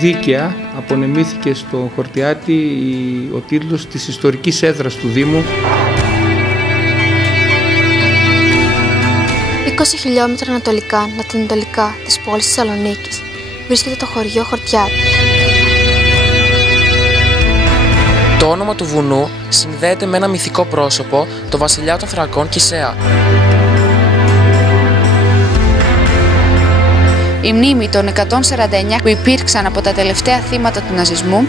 Δίκαια απονεμήθηκε στο Χορτιάτι ο τίτλος της ιστορικής έδρας του Δήμου. 20 χιλιόμετρα νοτιοανατολικά της πόλης της Θεσσαλονίκης βρίσκεται το χωριό Χορτιάτι. Το όνομα του βουνού συνδέεται με ένα μυθικό πρόσωπο, το βασιλιά των Θρακών Κησέα. Η μνήμη των 149 που υπήρξαν από τα τελευταία θύματα του ναζισμού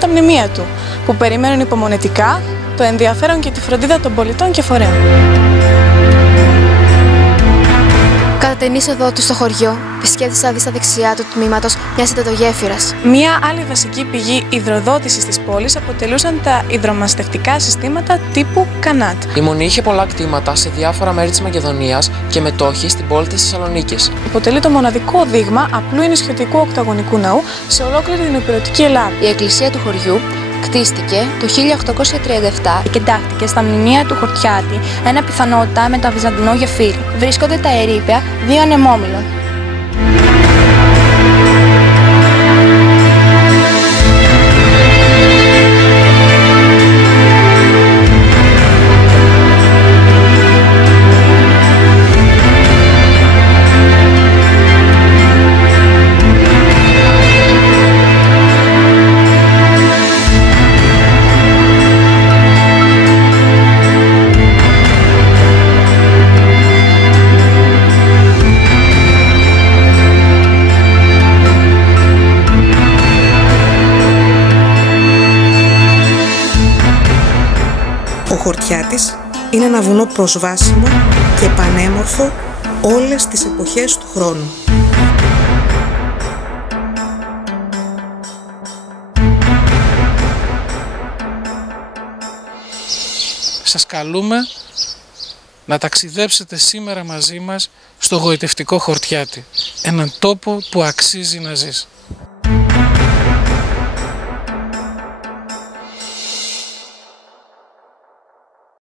τα μνημεία του, που περιμένουν υπομονετικά το ενδιαφέρον και τη φροντίδα των πολιτών και φορέων. Κατά την είσοδό του στο χωριό, επισκέπτης θα δει στα δεξιά του τμήματος μιας υδατογέφυρας. Μία άλλη βασική πηγή υδροδότησης της πόλης αποτελούσαν τα υδρομαστευτικά συστήματα τύπου Κανάτ. Η Μονή είχε πολλά κτήματα σε διάφορα μέρη της Μακεδονίας και μετόχοι στην πόλη της Θεσσαλονίκης. Αποτελεί το μοναδικό δείγμα απλού ενισχυτικού οκταγωνικού ναού σε ολόκληρη την υπηρετική Ελλάδα. Η εκκλησία του χωριού κτίστηκε το 1837 και εντάχθηκε στα μνημεία του Χορτιάτι, ένα πιθανότητα με το βυζαντινό γεφύρι. Βρίσκονται τα ερείπια δύο ανεμόμυλων. Ο Χορτιάτης είναι ένα βουνό προσβάσιμο και πανέμορφο όλες τις εποχές του χρόνου. Σας καλούμε να ταξιδέψετε σήμερα μαζί μας στο γοητευτικό Χορτιάτι, έναν τόπο που αξίζει να ζεις.